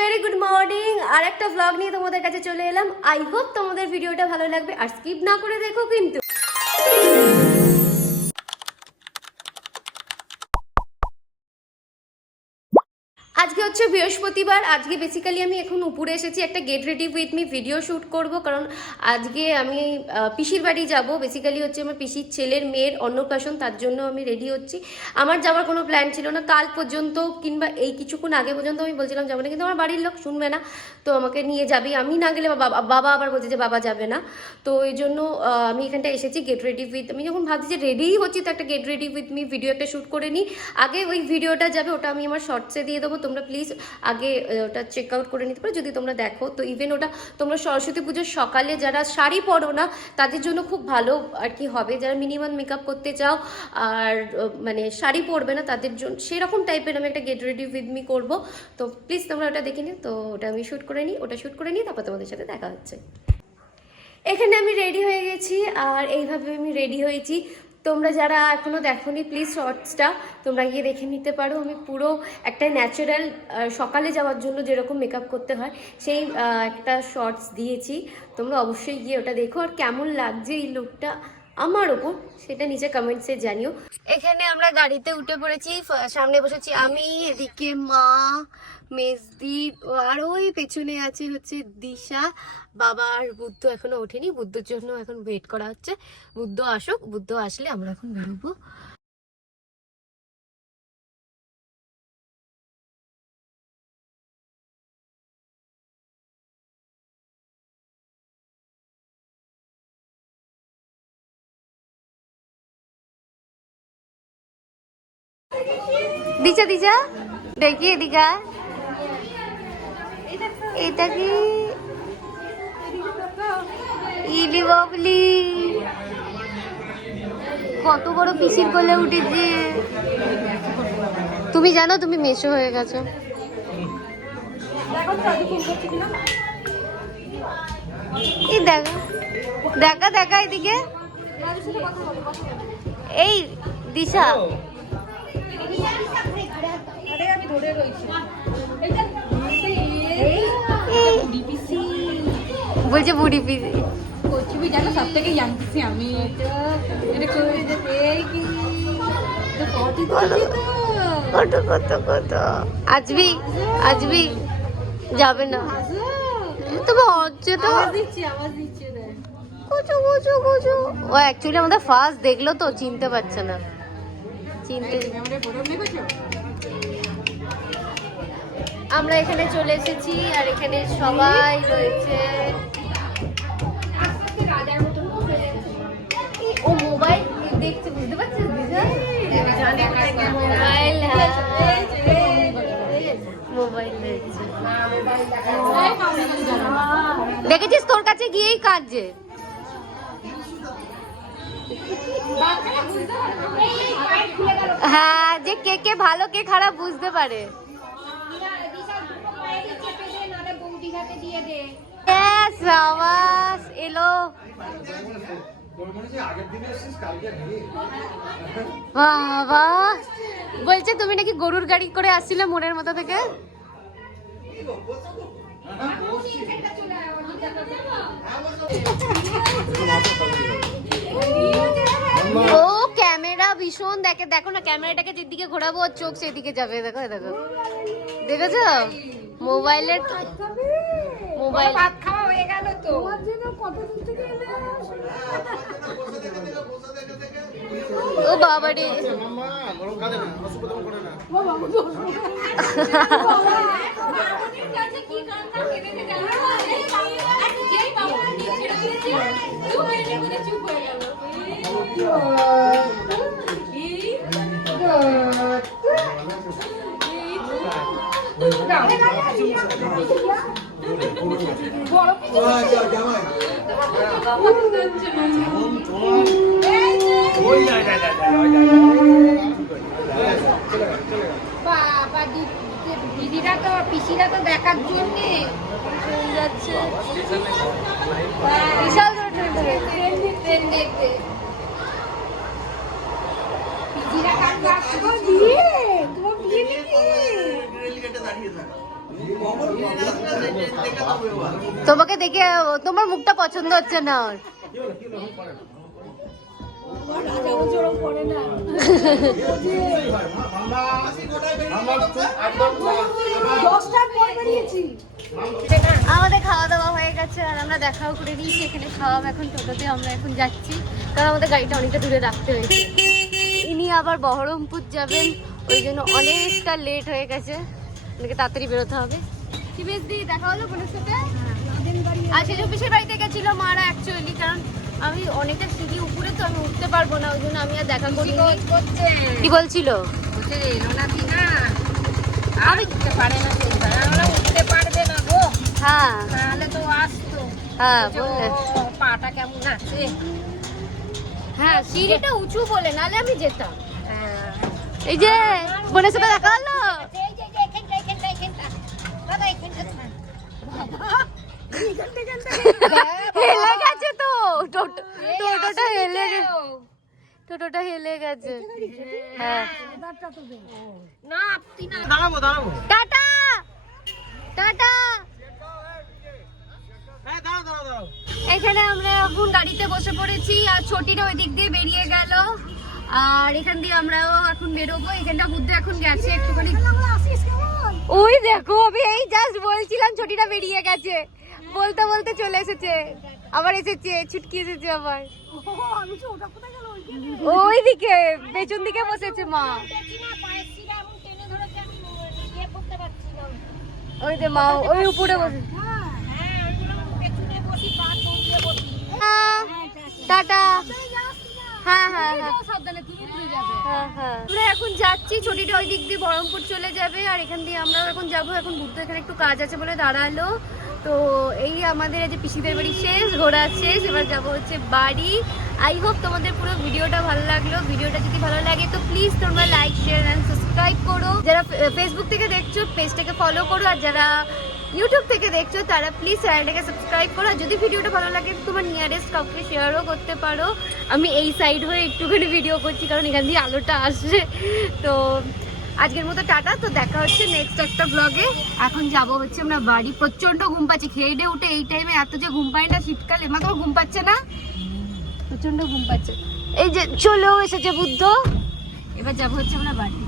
Very good morning. আর একটা blog নিয়ে তোমাদের কাছে চলে এলাম। আই হোপ তোমাদের ভিডিওটা ভালো লাগবে আর স্কিপ না করে দেখো কিন্তু। আজকে হচ্ছে বৃহস্পতিবার। আজকে বেসিক্যালি আমি এখন উপরে এসেছি, একটা get ready with me video shoot করব, কারণ আজকে আমি পিসির বাড়ি যাব। বেসিক্যালি হচ্ছে আমার পিসির ছেলের মেয়ের অন্নপ্রাশন, তার জন্য আমি রেডি হচ্ছি। আমার যাওয়ার কোনো প্ল্যান ছিল না। কাল পর্যন্ত কিংবা এই কিছুক্ষণ আগে পর্যন্ত আমি বলছিলাম যাবো না, কিন্তু আমার বাড়ির লোক শুনবে না, তো আমাকে নিয়ে যাবি। আমি না গেলে বাবা আবার বলছে যে বাবা যাবে না। তো এই জন্য আমি এখানটা এসেছি গেট রেডি উইথ। আমি যখন ভাবছি যে রেডিই হচ্ছি, তো একটা get ready with me video একটা শ্যুট করে নিই। আগে ওই ভিডিওটা যাবে, ওটা আমি আমার শর্টসে দিয়ে দেবো। তোমরা প্লিজ আগে ওটা চেক আউট করে নিতে পারো যদি তোমরা দেখো। তো ইভেন ওটা তোমরা সরস্বতী পুজোর সকালে যারা শাড়ি পরো না তাদের জন্য খুব ভালো আর কি হবে, যারা মিনিমাম মেকআপ করতে চাও আর মানে শাড়ি পরবে না তাদের জন্য সেরকম টাইপের আমি একটা গেট রেডি উইথ মি করবো। তো প্লিজ তোমরা ওটা দেখে নিও। তো ওটা আমি শ্যুট করে নিই, ওটা শ্যুট করে নিই, তারপর তোমাদের সাথে দেখা হচ্ছে। এখানে আমি রেডি হয়ে গেছি আর এইভাবে আমি রেডি হয়েছি। তোমরা যারা এখনও দেখোনি প্লিজ শর্টসটা তোমরা গিয়ে দেখে নিতে পারো। আমি পুরো একটা ন্যাচারাল সকালে যাওয়ার জন্য যেরকম মেকআপ করতে হয় সেই একটা শর্টস দিয়েছি। তোমরা অবশ্যই গিয়ে ওটা দেখো। আর কেমন লাগছে এই লুকটা আমার ওপর সেটা নিচে কমেন্টসে জানিও। এখানে আমরা গাড়িতে উঠে পড়েছি, সামনে বসেছি আমি, এদিকে মা, মেজদি, আর ওই পেছনে আছে হচ্ছে দিশা। বাবা আর বুদ্ধ এখনো ওঠেনি, বুদ্ধর জন্য এখন ওয়েট করা হচ্ছে। বুদ্ধ আসুক, বুদ্ধ আসলে আমরা এখন বেরোবো। দিশা দিশা দেখি এদিকে, এটা কি ইলি বাবলি, কত বড় পিসির কোলে উঠেছে। তুমি জানো তুমি মেশো হয়ে গেছো। এই দেখো, দেখা দেখা এদিকে। এই দিশা বলছে বুড়ি পিসি। তুমি জানো সব থেকে ইয়াং পিসি আমি। কত কত কত আজবি আজবি যাবে না তবে হচ্ছে তো। ও অ্যাকচুয়ালি আমাদের ফার্স্ট দেখলো তো চিনতে পারছে না। চিনতে আমরা এখানে চলে এসেছি আর এখানে সবাই রয়েছে। ও মোবাইল দেখছে, বুঝতে পারছিস মোবাইল, মোবাইল দেখেছিস তোর কাছে গিয়েই কাঁদছে। হ্যাঁ, যে কে কে ভালো কে খারাপ বুঝতে পারে। এলো বাবা, বলছে তুমি নাকি গরুর গাড়ি করে আসছিলে মোড়ের মতো থেকে। ও ক্যামেরা ভীষণ দেখে, দেখো না ক্যামেরাটাকে যেদিকে ঘোরাবো ওর চোখ সেদিকে যাবে। দেখো দেখো, দেখেছো মোবাইলের মোবাইল খাওয়া হয়ে গেল তো। ও বাবা রে, দিদিরা তো পিসিরা তো দেখার জন্য যাচ্ছে বিশাল ট্রেন দেখতে। পিসিরা কাটতে আসবো দিয়ে তোমার বিয়ে নাকি? তোমাকে দেখে তোমার মুখটা পছন্দ হচ্ছে না ওর। আমাদের খাওয়া দাওয়া হয়ে গেছে আর আমরা দেখাও করে নিয়েছি এখানে সব। এখন টোটোতে আমরা এখন যাচ্ছি কারণ আমাদের গাড়িটা অনেকটা দূরে রাখতে হয়েছে। ইনি আবার বহরমপুর যাবেন, ওই জন্য অনেকটা লেট হয়ে গেছে, ওনাকে তাড়াতাড়ি বেরোতে হবে। কি বেশ দি দেখা হলো বোনের সাথে? আর সেজন্য পিসের বাড়িতে গেছিল মারা অ্যাকচুয়ালি, কারণ আমি অনেকটা সিঁড়ি উপরে তো আমি উঠতে পারবো না, ওই জন্য আমি আর দেখা করিনি। কি বলছিল? আমি উঠতে পারে না, আমরা উঠতে পারবে না গো, হ্যাঁ তাহলে তো আসতো। হ্যাঁ ও, বললে। পাটা কেমন আছে? হ্যাঁ সিঁড়িটা উঁচু বলে, নালে আমি যেতাম। হ্যাঁ। এই যে বোনের সাথে দেখা হলো। এই যে, এখানটা। দাদা, এখানটা থাক। হেলে গেছে তো টোটোটা হেলে গেছে, টোটোটা হেলে গেছে। হ্যাঁ না, আপনি না। Tata tata. এখানে আমরা এখন গাড়িতে বসে পড়েছি আর ছোটিটা ওই দিক দিয়ে বেরিয়ে গেল আর এখান দিয়ে আমরাও এখন বেরোবো। এখানটা বুদ্ধ এখন গেছে একটুখানি। ওই দেখো আমি এই জাস্ট বলছিলাম ছোটিটা বেরিয়ে গেছে, বলতে বলতে চলে এসেছে, আবার এসেছে, ছুটকি এসেছে আবার। ওই দিকে পেছন দিকে বসেছে মা, ওই যে মা ওই উপরে বসে। টাটা। হ্যাঁ হ্যাঁ হ্যাঁ আমরা এখন যাচ্ছি, ছোটিটা ওই দিক দিয়ে বহরমপুর চলে যাবে আর এখান দিয়ে আমরাও এখন যাবো। এখন বুদ্ধ এখানে একটু কাজ আছে বলে দাঁড়ালো। তো এই আমাদের যে পিসিদের বাড়ি শেষ, ঘোরা শেষ, এবার যাবো হচ্ছে বাড়ি। আই হোপ তোমাদের পুরো ভিডিওটা ভালো লাগলো। ভিডিওটা যদি ভালো লাগে তো প্লিজ তোমরা লাইক শেয়ার অ্যান্ড সাবস্ক্রাইব করো। যারা ফেসবুক থেকে দেখছো পেজটাকে ফলো করো, আর যারা ইউটিউব থেকে দেখছো তারা প্লিজ চ্যানেলটাকে সাবস্ক্রাইব করো। আর যদি ভিডিওটা ভালো লাগে তোমার নিয়ারেস্ট কাউকে শেয়ারও করতে পারো। আমি এই সাইড হয়ে একটুখানি ভিডিও করছি কারণ এখান দিয়ে আলোটা আসছে। তো আজকের মতো টাটা, তো দেখা হচ্ছে নেক্সট একটা ব্লগে। এখন যাব হচ্ছে আমরা বাড়ি। প্রচন্ড ঘুম পাচ্ছে, খেয়ে দিয়ে উঠে এই টাইমে এত যে ঘুম পায় না শীতকালে। মা তোমার ঘুম পাচ্ছে না? প্রচন্ড ঘুম পাচ্ছে। এই যে চলেও এসেছে বুদ্ধ, এবার যাবো হচ্ছে আমরা বাড়ি।